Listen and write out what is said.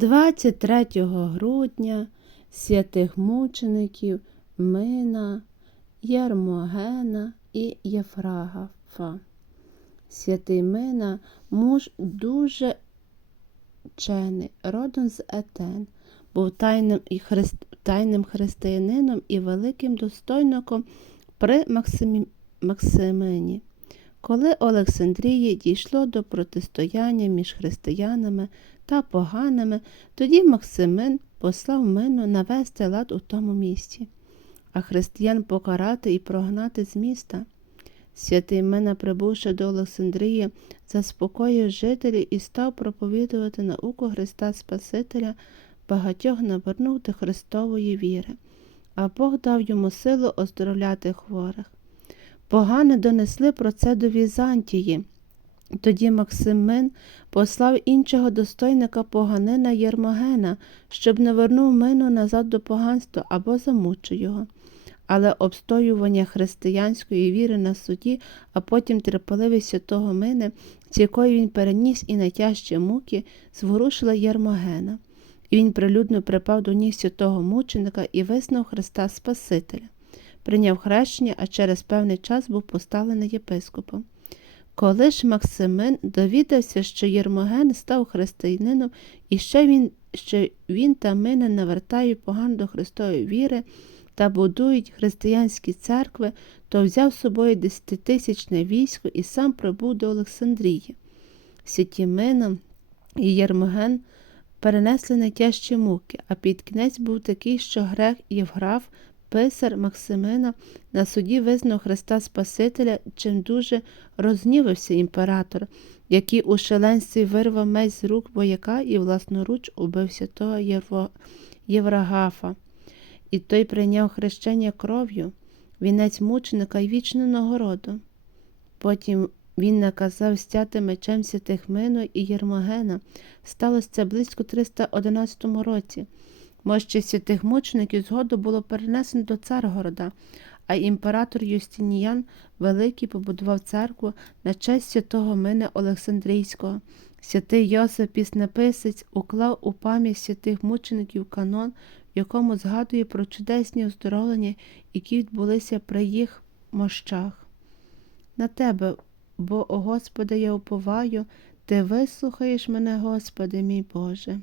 23 грудня святих мучеників Мина, Ярмогена і Єфрагафа. Святий Мина муж дуже вчений, родом з Етен, був тайним, і христ... тайним християнином і великим достойником при Максимі... Максимині. Коли Олександрії дійшло до протистояння між християнами та поганими, тоді Максимин послав Мину навести лад у тому місті, а християн покарати і прогнати з міста. Святий Мина, прибувши до Олександрії, заспокоїв жителів і став проповідувати науку Христа Спасителя, багатьох навернув до Христової віри, а Бог дав йому силу оздоровляти хворих. Погани донесли про це до Візантії. Тоді Максимин послав іншого достойника поганина Єрмогена, щоб не вернув мину назад до поганства або замучив його. Але обстоювання християнської віри на суді, а потім терпеливість святого мини, з якої він переніс і найтяжчі муки, зворушила Єрмогена. І він прилюдно припав до ніг святого мученика і визнав Христа Спасителя прийняв хрещення, а через певний час був поставлений єпископом. Коли ж Максимин довідався, що Єрмоген став християнином, і ще він, що він та мини навертають погано до Христової віри та будують християнські церкви, то взяв з собою десятитисячне військо і сам прибув до Олександрії. Сітімина і Єрмоген перенесли найтяжчі муки, а під кінець був такий, що грех Євграф Писар Максимина на суді визнав Христа Спасителя, чим дуже рознівився імператор, який у шаленстві вирвав меч з рук вояка і власноруч убив святого Єврагафа. І той прийняв хрещення кров'ю, вінець мученика й вічну нагороду. Потім він наказав стяти мечем святих Мину і Єрмогена. Сталося це близько 311 році. Мощі святих мучеників згоду було перенесено до Царгорода, а імператор Юстиніян Великий побудував церкву на честь святого Мина Олександрійського. Святий Йосип Піснеписець уклав у пам'ять святих мучеників канон, в якому згадує про чудесні оздоровлення, які відбулися при їх мощах. На тебе, бо, о Господи, я уповаю, ти вислухаєш мене, Господи, мій Боже.